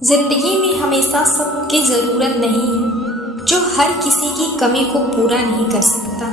जिंदगी में हमेशा सबकी ज़रूरत नहीं है, जो हर किसी की कमी को पूरा नहीं कर सकता।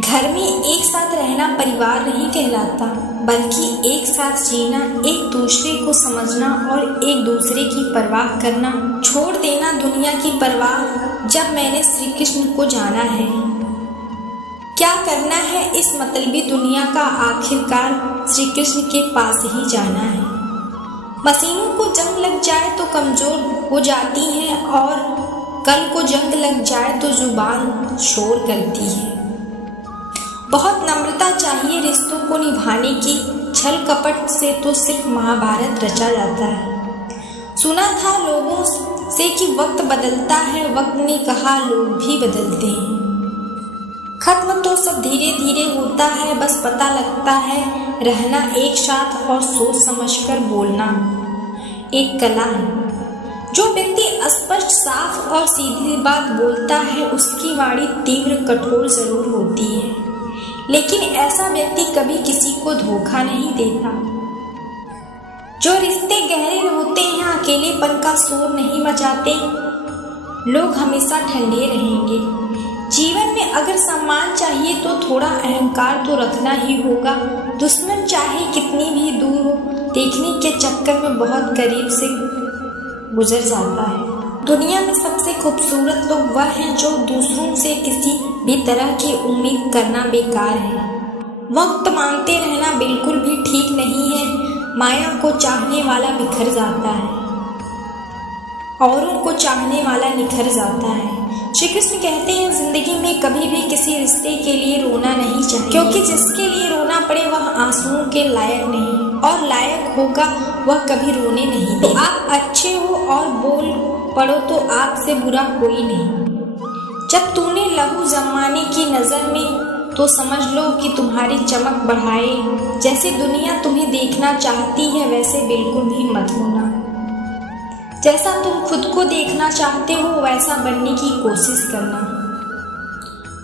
घर में एक साथ रहना परिवार नहीं कहलाता, बल्कि एक साथ जीना, एक दूसरे को समझना और एक दूसरे की परवाह करना, छोड़ देना दुनिया की परवाह। जब मैंने श्री कृष्ण को जाना है, क्या करना है इस मतलबी दुनिया का, आखिरकार श्री कृष्ण के पास ही जाना है। मशीनों को जंग लग जाए तो कमज़ोर हो जाती हैं, और कल को जंग लग जाए तो जुबान शोर करती है। बहुत नम्रता चाहिए रिश्तों को निभाने की, छल कपट से तो सिर्फ महाभारत रचा जाता है। सुना था लोगों से कि वक्त बदलता है, वक्त ने कहा लोग भी बदलते हैं। खत्म तो सब धीरे धीरे होता है, बस पता लगता है रहना एक साथ और सोच समझकर बोलना एक कला है। जो व्यक्ति स्पष्ट, साफ और सीधी बात बोलता है, उसकी वाणी तीव्र कठोर जरूर होती है, लेकिन ऐसा व्यक्ति कभी किसी को धोखा नहीं देता। जो रिश्ते गहरे होते हैं, अकेलेपन का शोर नहीं मचाते, लोग हमेशा ठंडे रहेंगे। जीवन में अगर सम्मान चाहिए तो थोड़ा अहंकार तो रखना ही होगा। दुश्मन चाहे कितनी भी दूर हो, देखने के चक्कर में बहुत करीब से गुजर जाता है। दुनिया में सबसे खूबसूरत लोग वह हैं जो दूसरों से किसी भी तरह की उम्मीद करना बेकार है। वक्त मांगते रहना बिल्कुल भी ठीक नहीं है। माया को चाहने वाला बिखर जाता है, औरों को चाहने वाला निखर जाता है। श्री कृष्ण कहते हैं, जिंदगी में कभी भी किसी रिश्ते के लिए रोना नहीं चाहिए, क्योंकि जिसके लिए रोना पड़े वह आंसुओं के लायक नहीं, और लायक होगा वह कभी रोने नहीं दे। तो आप अच्छे हो और बोल पड़ो तो आपसे बुरा कोई नहीं। जब तूने लहू जमाने की नजर में, तो समझ लो कि तुम्हारी चमक बढ़ाए। जैसे दुनिया तुम्हें देखना चाहती है, वैसे बिल्कुल भी मत होना। जैसा तुम खुद को देखना चाहते हो, वैसा बनने की कोशिश करना।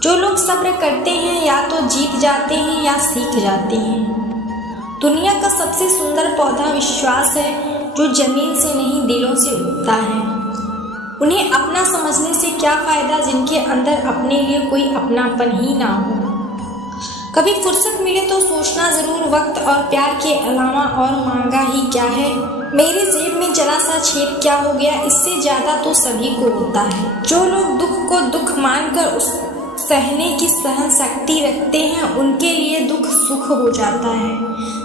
जो लोग सब्र करते हैं, या तो जीत जाते हैं या सीख जाते हैं। दुनिया का सबसे सुंदर पौधा विश्वास है, जो जमीन से नहीं दिलों से उगता है। उन्हें अपना समझने से क्या फायदा, जिनके अंदर अपने लिए कोई अपनापन ही ना हो। कभी फुर्सत मिले तो सोचना जरूर, वक्त और प्यार के अलावा और मांगा ही क्या है। मेरी जेब में जरा सा छेद क्या हो गया, इससे ज्यादा तो सभी को होता है। जो लोग दुख को दुख मानकर उस सहने की सहन शक्ति रखते हैं, उनके लिए दुख सुख हो जाता है।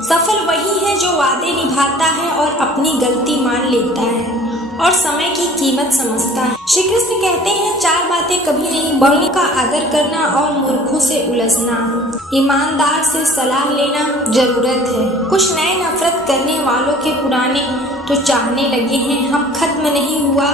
सफल वही है जो वादे निभाता है और अपनी गलती मान लेता है और समय की कीमत समझता है। श्री कृष्ण कहते हैं, चार बातें कभी नहीं, बड़ों का आदर करना और मूर्खों से उलझना, ईमानदार से सलाह लेना जरूरत है। कुछ नए नफरत करने वालों के पुराने तो चाहने लगे हैं। हम खत्म नहीं हुआ,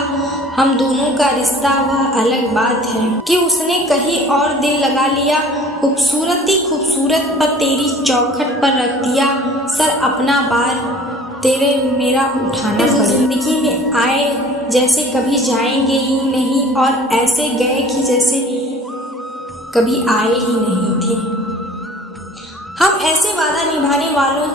हम दोनों का रिश्ता वह अलग बात है कि उसने कहीं और दिल लगा लिया। खूबसूरती खूबसूरत पर तेरी चौखट पर रख दिया, सर अपना बार तेरे मेरा उठाना पड़े। जिंदगी में आए जैसे कभी जाएंगे ही नहीं, और ऐसे गए कि जैसे कभी आए ही नहीं थे। हम ऐसे वादा निभाने वालों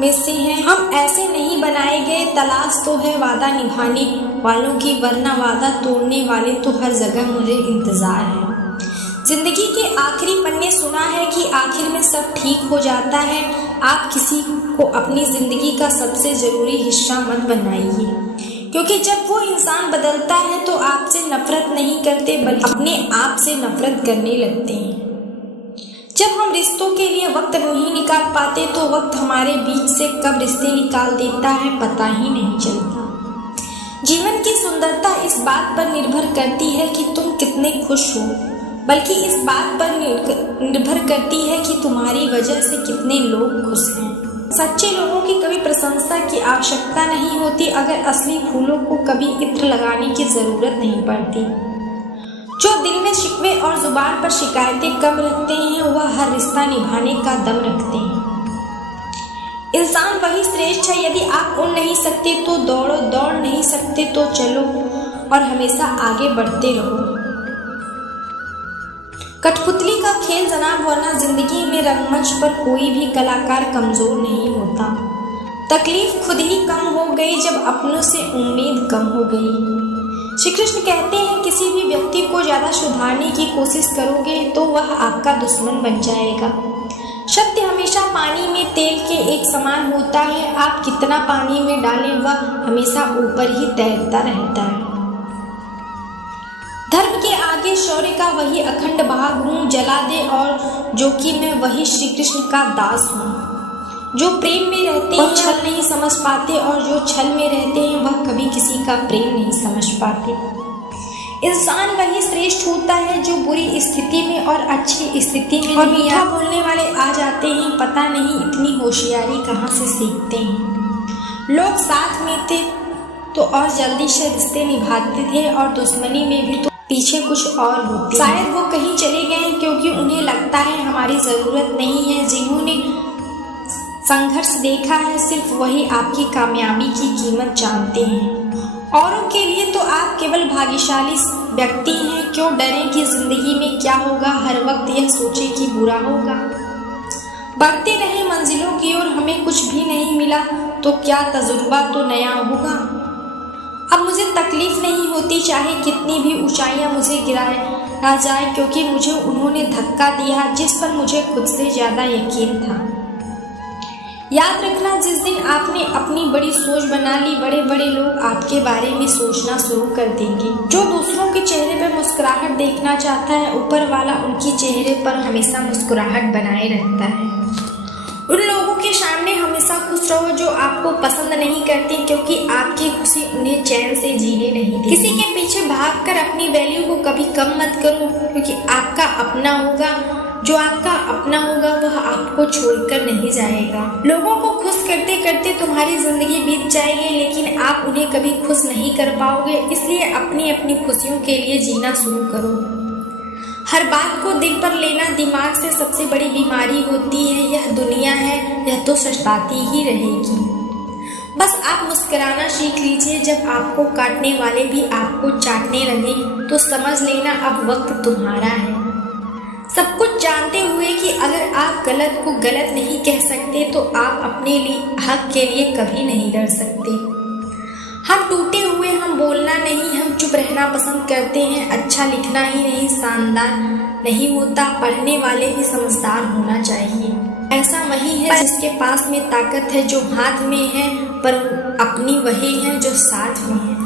में से हैं, हम ऐसे नहीं बनाए गए। तलाश तो है वादा निभाने वालों की, वरना वादा तोड़ने वाले तो हर जगह मुझे इंतजार है। जिंदगी के आखिरी पन्ने सुना है कि आखिर में सब ठीक हो जाता है। आप किसी को अपनी जिंदगी का सबसे जरूरी हिस्सा मत बनाइए, क्योंकि जब वो इंसान बदलता है तो आपसे नफरत नहीं करते, बल्कि अपने आप से नफरत करने लगते हैं। जब हम रिश्तों के लिए वक्त नहीं निकाल पाते, तो वक्त हमारे बीच से कब रिश्ते निकाल देता है पता ही नहीं चलता। जीवन की सुंदरता इस बात पर निर्भर करती है कि तुम कितने खुश हो, बल्कि इस बात पर निर्भर करती है कि तुम्हारी वजह से कितने लोग खुश हैं। सच्चे लोगों की कभी प्रशंसा की आवश्यकता नहीं होती, अगर असली फूलों को कभी इत्र लगाने की जरूरत नहीं पड़ती। जो दिल में शिकवे और जुबान पर शिकायतें कम रखते हैं, वह हर रिश्ता निभाने का दम रखते हैं। इंसान वही श्रेष्ठ है, यदि आप उड़ नहीं सकते तो दौड़ो, दौड़ नहीं सकते तो चलो, और हमेशा आगे बढ़ते रहो। कठपुतली का खेल जनाब, वरना जिंदगी में रंगमंच पर कोई भी कलाकार कमजोर नहीं होता। तकलीफ खुद ही कम हो गई जब अपनों से उम्मीद कम हो गई। श्री कृष्ण कहते हैं किसी भी व्यक्ति को ज़्यादा सुधारने की कोशिश करोगे तो वह आपका दुश्मन बन जाएगा। सत्य हमेशा पानी में तेल के एक समान होता है। आप कितना पानी में डालें वह हमेशा ऊपर ही तैरता रहता है। धर्म के आगे शौर्य का वही अखंड भाग हूँ, जला दे और जो कि मैं वही श्री कृष्ण का दास हूँ। जो प्रेम में रहते हैं छल नहीं समझ पाते और जो छल में रहते हैं वह कभी किसी का प्रेम नहीं समझ पाते। इंसान वही श्रेष्ठ होता है जो बुरी स्थिति में और अच्छी स्थिति में और मीठा बोलने वाले आ जाते हैं। पता नहीं इतनी होशियारी कहाँ से सीखते हैं। लोग साथ में थे तो और जल्दी से रिश्ते निभाते थे और दुश्मनी में भी तो पीछे कुछ और होती। शायद वो कहीं चले गए क्योंकि उन्हें लगता है हमारी ज़रूरत नहीं है। जिन्होंने संघर्ष देखा है सिर्फ वही आपकी कामयाबी की कीमत जानते हैं। औरों के लिए तो आप केवल भाग्यशाली व्यक्ति हैं। क्यों डरें कि जिंदगी में क्या होगा, हर वक्त यह सोचे कि बुरा होगा। बढ़ते रहे मंजिलों की ओर, हमें कुछ भी नहीं मिला तो क्या तजुर्बा तो नया होगा। अब मुझे तकलीफ नहीं होती चाहे कितनी भी ऊंचाइयां मुझे गिराया जाए, क्योंकि मुझे उन्होंने धक्का दिया जिस पर मुझे खुद से ज़्यादा यकीन था। याद रखना, जिस दिन आपने अपनी बड़ी सोच बना ली, बड़े बड़े लोग आपके बारे में सोचना शुरू कर देंगे। जो दूसरों के चेहरे पर मुस्कुराहट देखना चाहता है, ऊपर वाला उनके चेहरे पर हमेशा मुस्कुराहट बनाए रखता है। उन लोगों के सामने हमेशा खुश रहो जो आपको पसंद नहीं करते, क्योंकि आपकी खुशी उन्हें चैन से जीने नहीं देती। किसी के पीछे भागकर अपनी वैल्यू को कभी कम मत करो, क्योंकि आपका अपना होगा। जो आपका अपना होगा वह आपको छोड़कर नहीं जाएगा। लोगों को खुश करते करते तुम्हारी जिंदगी बीत जाएगी, लेकिन आप उन्हें कभी खुश नहीं कर पाओगे। इसलिए अपनी अपनी खुशियों के लिए जीना शुरू करो। हर बात को दिल पर लेना दिमाग से सबसे बड़ी बीमारी होती है। यह दुनिया है, यह तो सताती ही रहेगी। बस आप मुस्कुराना सीख लीजिए। जब आपको काटने वाले भी आपको चाटने लगे तो समझ लेना अब वक्त तुम्हारा है। सब कुछ जानते हुए कि अगर आप गलत को गलत नहीं कह सकते तो आप अपने लिए हक के लिए कभी नहीं लड़ सकते। हम टूटे हुए, हम बोलना नहीं, हम चुप रहना पसंद करते हैं। अच्छा लिखना ही नहीं शानदार नहीं होता, पढ़ने वाले भी समझदार होना चाहिए। ऐसा वही है जिसके पास में ताकत है, जो हाथ में है, पर अपनी वही है जो साथ में है।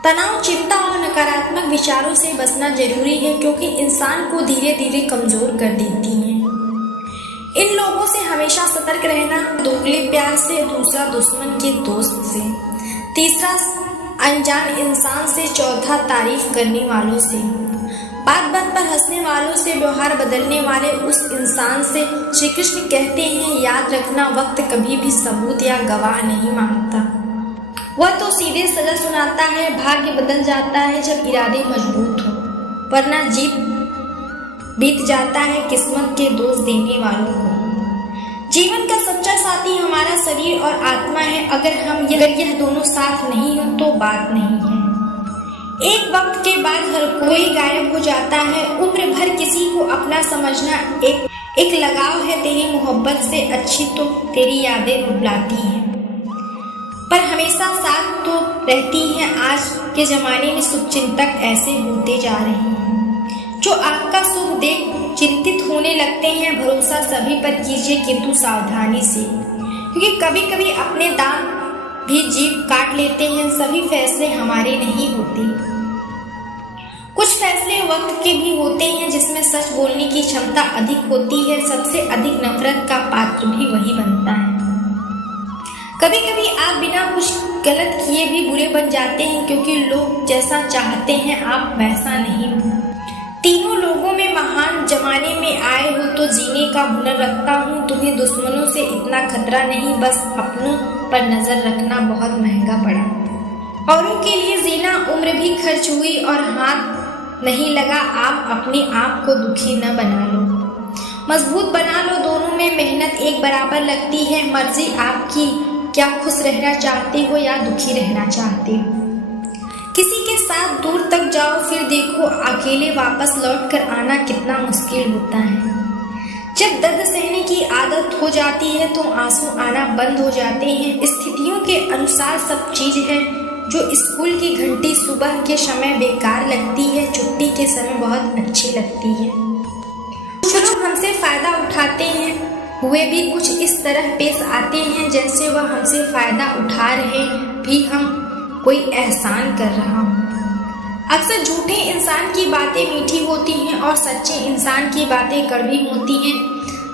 तनाव, चिंता और नकारात्मक विचारों से बचना जरूरी है, क्योंकि इंसान को धीरे धीरे कमजोर कर देती हैं। इन लोगों से हमेशा सतर्क रहना। दोगले प्यार से, दूसरा दुश्मन के दोस्त से, तीसरा अनजान इंसान से, चौथा तारीफ करने वालों से, बात बात पर हंसने वालों से, व्यवहार बदलने वाले उस इंसान से। श्री कृष्ण कहते हैं याद रखना, वक्त कभी भी सबूत या गवाह नहीं मांगता। वह तो सीधे सजा सुनाता है। भाग्य बदल जाता है जब इरादे मजबूत हो, वरना जीत बीत जाता है किस्मत के दोष देने वालों को। जीवन का सच्चा साथी हमारा शरीर और आत्मा है। अगर यह दोनों साथ नहीं हो तो बात नहीं है। एक वक्त के बाद हर कोई गायब हो जाता है। उम्र भर किसी को अपना समझना एक लगाव है। तेरी मोहब्बत से अच्छी तो तेरी यादें रुलाती हैं, पर हमेशा साथ तो रहती हैं। आज के जमाने में शुभचिंतक ऐसे होते जा रहे हैं जो आपका सुख देख चिंतित होने लगते हैं। भरोसा सभी पर कीजिए, किंतु सावधानी से, क्योंकि कभी कभी अपने दांत भी जीभ काट लेते हैं। सभी फैसले हमारे नहीं होते। कुछ फैसले वक्त के भी होते हैं जिसमें सच बोलने की क्षमता अधिक होती है। सबसे अधिक नफरत का पात्र भी वही बनता है। कभी कभी आप बिना कुछ गलत किए भी बुरे बन जाते हैं, क्योंकि लोग जैसा चाहते हैं आप वैसा नहीं हो। तीनों लोगों में महान जमाने में आए हो तो जीने का हुनर रखता हूँ। तुम्हें दुश्मनों से इतना खतरा नहीं, बस अपनों पर नजर रखना बहुत महंगा पड़ा। औरों के लिए जीना, उम्र भी खर्च हुई और हाथ नहीं लगा। आप अपने आप को दुखी न बना लो, मजबूत बना लो। दोनों में मेहनत एक बराबर लगती है। मर्जी आपकी, क्या खुश रहना चाहते हो या दुखी रहना चाहते हो। किसी के साथ दूर तक जाओ, फिर देखो अकेले वापस लौट कर आना कितना मुश्किल होता है। जब दर्द सहने की आदत हो जाती है तो आंसू आना बंद हो जाते हैं। स्थितियों के अनुसार सब चीज है। जो स्कूल की घंटी सुबह के समय बेकार लगती है, छुट्टी के समय बहुत अच्छी लगती है। कुछ लोग हमसे फायदा उठाते हैं, हुए भी कुछ इस तरह पेश आते हैं जैसे वह हमसे फायदा उठा रहे भी हम कोई एहसान कर रहा हूँ। अक्सर झूठे इंसान की बातें मीठी होती हैं और सच्चे इंसान की बातें कड़वी होती हैं।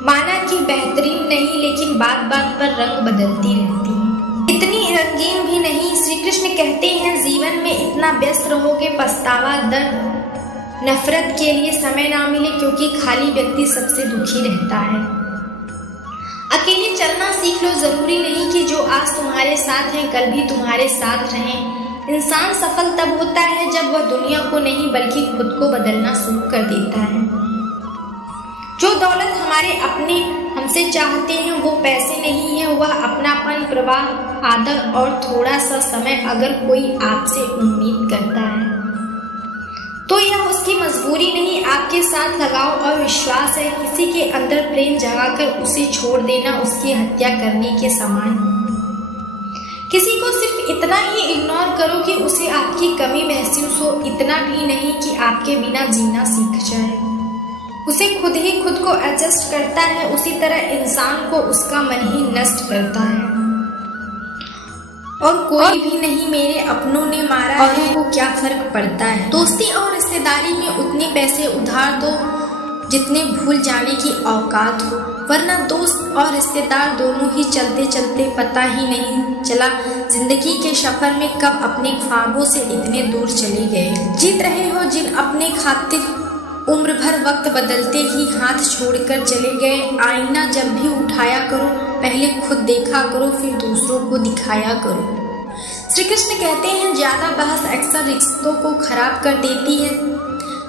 माना कि बेहतरीन नहीं, लेकिन बात बात पर रंग बदलती रहती है। इतनी रंगीन भी नहीं। श्री कृष्ण कहते हैं जीवन में इतना व्यस्त रहोगे, पछतावा, दर्द, नफरत के लिए समय ना मिले, क्योंकि खाली व्यक्ति सबसे दुखी रहता है। अकेले चलना सीख लो। जरूरी नहीं कि जो आज तुम्हारे साथ हैं कल भी तुम्हारे साथ रहें। इंसान सफल तब होता है जब वह दुनिया को नहीं बल्कि खुद को बदलना शुरू कर देता है। जो दौलत हमारे अपने हमसे चाहते हैं वो पैसे नहीं है, वह अपनापन, प्रवाह, आदर और थोड़ा सा समय अगर कोई आपसे उम्मीद करता है तो यह उसकी मजबूरी नहीं, आपके साथ लगाव और विश्वास है। किसी के अंदर प्रेम जगाकर उसे छोड़ देना उसकी हत्या करने के समान। किसी को सिर्फ इतना ही इग्नोर करो कि उसे आपकी कमी महसूस हो, इतना भी नहीं कि आपके बिना जीना सीख जाए। उसे खुद ही खुद को एडजस्ट करता है, उसी तरह इंसान को उसका मन ही नष्ट करता है। और कोई भी नहीं मेरे अपनों ने मारा और को क्या फर्क पड़ता है। दोस्ती और रिश्तेदारी में उतने पैसे उधार दो जितने भूल जाने की औकात हो, वरना दोस्त और रिश्तेदार दोनों ही चलते चलते पता ही नहीं चला जिंदगी के सफर में कब अपने ख्वाबों से इतने दूर चले गए। जीत रहे हो जिन अपने खातिर उम्र भर वक्त बदलते ही हाथ छोड़कर चले गए। आईना जब भी उठाया करो पहले खुद देखा करो, फिर दूसरों को दिखाया करो। श्री कृष्ण कहते हैं ज्यादा बहस अक्सर रिश्तों को खराब कर देती है।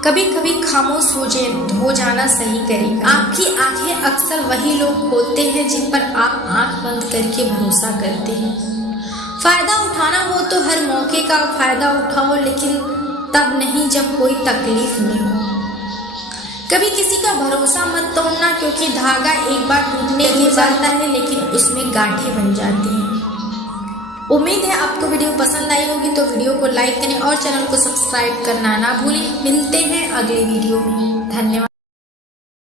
कभी कभी खामोश हो जाना सही करेगा। आपकी आंखें अक्सर वही लोग खोलते हैं जिन पर आप आंख बंद करके भरोसा करते हैं। फायदा उठाना हो तो हर मौके का फायदा उठाओ, लेकिन तब नहीं जब कोई तकलीफ नहीं हो। कभी किसी का भरोसा मत तोड़ना, क्योंकि धागा एक बार टूटने ही जाता है लेकिन उसमें गांठें बन जाती हैं। उम्मीद है आपको वीडियो पसंद आई होगी, तो वीडियो को लाइक करें और चैनल को सब्सक्राइब करना ना भूलें। मिलते हैं अगले वीडियो में। धन्यवाद।